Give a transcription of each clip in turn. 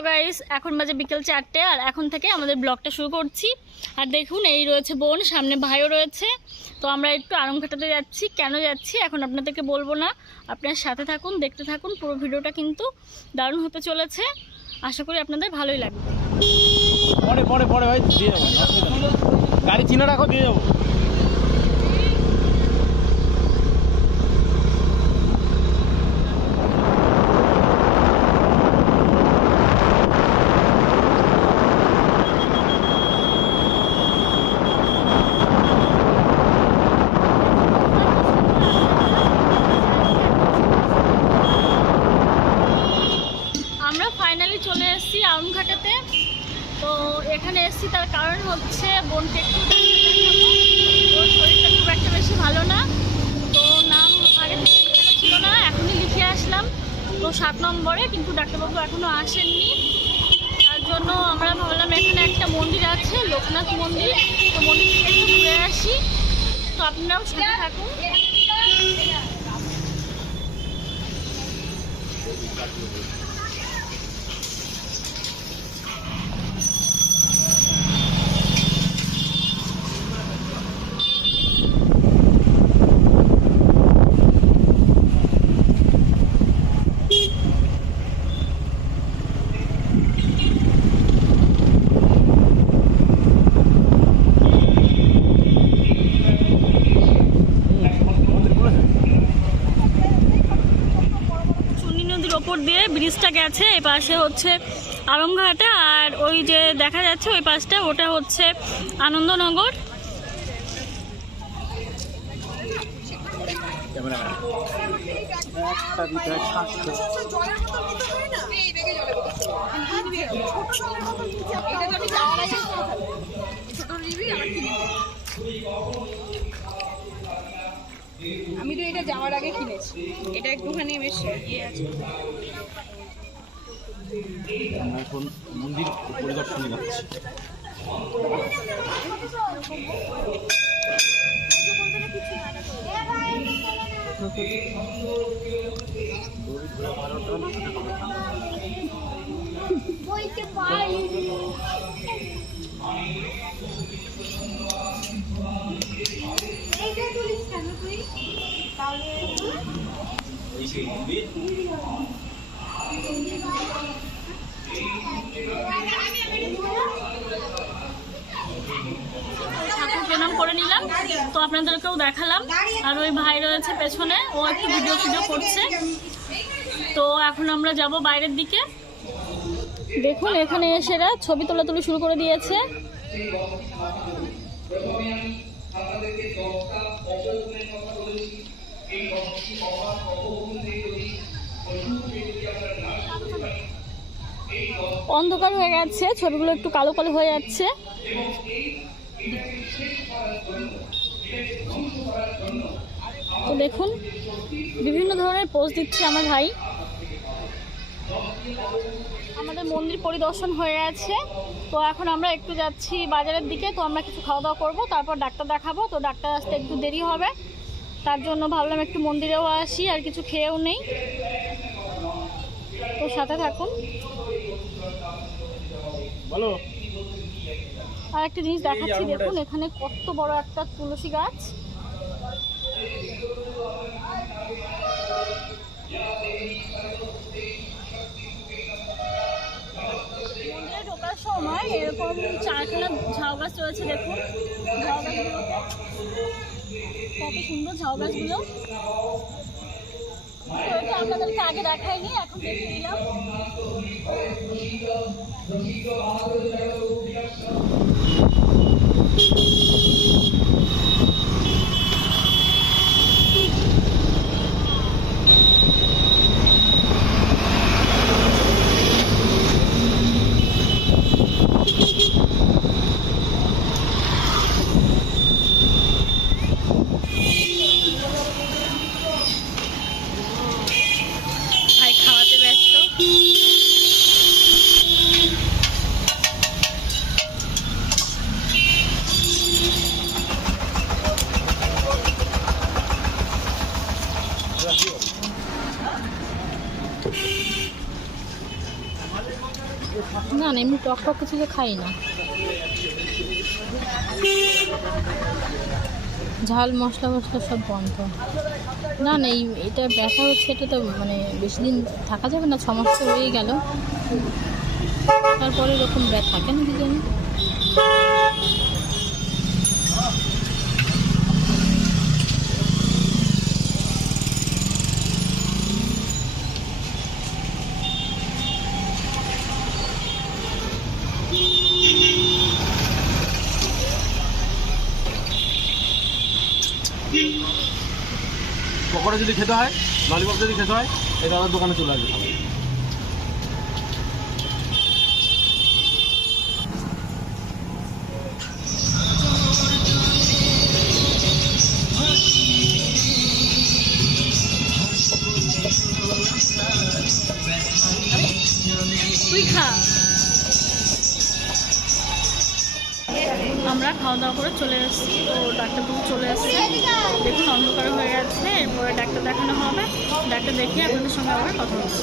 Hello guys, এখন বাজে বিকেল 4টে আর এখন থেকে আমাদের ব্লগটা শুরু করছি। আর দেখুন এই রয়েছে বোন, সামনে ভাইও রয়েছে। তো আমরা একটু আরামঘাটাতে যাচ্ছি। কেন যাচ্ছি এখন আপনাদেরকে বলবো না, আপনার সাথে থাকুন, দেখতে থাকুন। পুরো ভিডিওটা কিন্তু দারুণ হতে চলেছে, আশা করি আপনাদের ভালোই লাগবে। পরে পরে পরে ভাই দিয়ে যাবো, গাড়ি চিনে রাখো, দিয়ে যাবো। আমরা ফাইনালি চলে এসেছি আরামঘাটাতে। তো এখানে এসেছি তার কারণ হচ্ছে বোনকে একটু দেখাবো। ওর শরীরটা খুব একটা বেশি ভালো না, তো নাম আগে থেকে লিখানো ছিল না, এখনই লিখে আসলাম। তো 7 নম্বরে, কিন্তু ডাক্তারবাবু এখনও আসেননি। তার জন্য আমরা ভাবলাম এখানে একটা মন্দির আছে, লোকনাথ মন্দির, তো মন্দির থেকে একটু ঘুরে আসি। তো আপনারাও সাথে থাকুন। ওপর দিয়ে ব্রিজটা গেছে, এই পাশে হচ্ছে আরামঘাটা, আর ওই যে দেখা যাচ্ছে ওই পাশটা, ওটা হচ্ছে আনন্দনগর। আমি তো এটা যাওয়ার আগে কিনেছি, এটা একটুখানি বেশ ইয়ে আছে। আমরা এখন মন্দির পরিদর্শনে যাচ্ছি। ঠাকুর প্রণাম করে নিলাম, তো আপনাদেরকেও দেখালাম। আর ওই ভাই রয়েছে পেছনে, ও একটু ভিডিও করছে। তো এখন আমরা যাব বাইরের দিকে। দেখুন এখানে এসে এরা ছবি তোলাতুলি শুরু করে দিয়েছে। অন্ধকার হয়ে গেছে, ছবিগুলো একটু কালো কালো হয়ে যাচ্ছে। তো দেখুন বিভিন্ন ধরনের পোজ দিচ্ছে আমার ভাই। আমাদের মন্দির পরিদর্শন হয়ে গেছে, তো এখন আমরা একটু যাচ্ছি বাজারের দিকে। তো আমরা কিছু খাওয়া দাওয়া করবো, তারপর ডাক্তার দেখাবো। তো ডাক্তার আসতে একটু দেরি হবে, তার জন্য ভাবলাম একটু মন্দিরেও আসি আর কিছু খেয়েও নেই। তো সাথে থাকুন। বলো। আর একটা জিনিস দেখাচ্ছি, দেখুন এখানে কত বড় একটা তুলসী গাছ। মন্দিরে ঢোকার সময় এরকম 4খানা ঝাউ গাছ রয়েছে। দেখুন ঝাউ গাছগুলোতে কত সুন্দর ঝাউ গাছগুলো। তো আপনাদেরকে আগে দেখাইনি, এখন দেখে দিলাম। ভাই খাওয়াতে ব্যস্ত। না না, এমনি টক টক কিছু তো খাই না, ঝাল মশলা মশলা সব বন্ধ। না না, এটা ব্যথা হচ্ছে, এটা তো মানে বেশি দিন থাকা যাবে না, 6 মাস তো হয়ে গেল, তারপরে এরকম ব্যথা কেন কি জানি। পকোড়া যদি খেতে হয়, ললিপপ যদি খেতে হয়, এই দাদার দোকানে চলে আসবে সবাই। তুই খা। আমরা খাওয়া দাওয়া করে চলে এসেছি, তো ডাক্তারবাবু চলে এসছে, দেখুন অন্ধকার হয়ে গেছে, এরপরে ডাক্তার দেখানো হবে, ডাক্তার দেখিয়ে আপনাদের সঙ্গে আবার কথা হচ্ছে।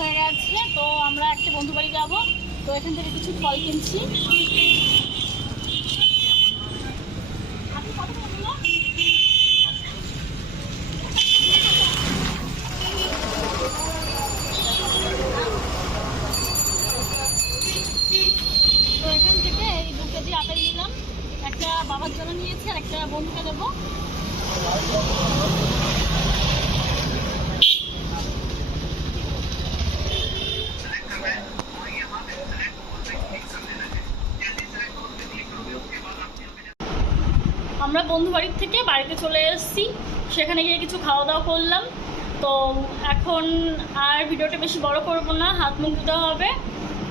হয়ে গেছে, তো আমরা একটা বন্ধু বাড়ি যাবো, তো এখান থেকে কিছু ফল কিনছি। তো এখান থেকে এই 2 কেজি আপেল নিলাম, একটা বাবার জন্য নিয়েছি আর একটা বন্ধুকে দেবো। আমরা বন্ধু বাড়ির থেকে বাড়িতে চলে এসেছি, সেখানে গিয়ে কিছু খাওয়া দাওয়া করলাম। তো এখন আর ভিডিওটা বেশি বড় করব না, হাত মুখ ধুতে হবে।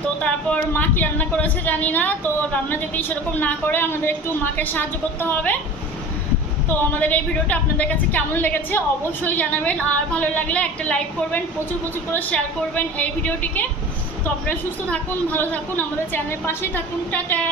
তো তারপর মা কি রান্না করেছে জানি না, তো রান্না যদি সেরকম না করে আমাদের একটু মাকে সাহায্য করতে হবে। তো আমাদের এই ভিডিওটা আপনাদের কাছে কেমন লেগেছে অবশ্যই জানাবেন, আর ভালো লাগলে একটা লাইক করবেন, প্রচুর প্রচুর করে শেয়ার করবেন এই ভিডিওটিকে। তো আপনারা সুস্থ থাকুন, ভালো থাকুন, আমাদের চ্যানেলের পাশেই থাকুন। টাটা।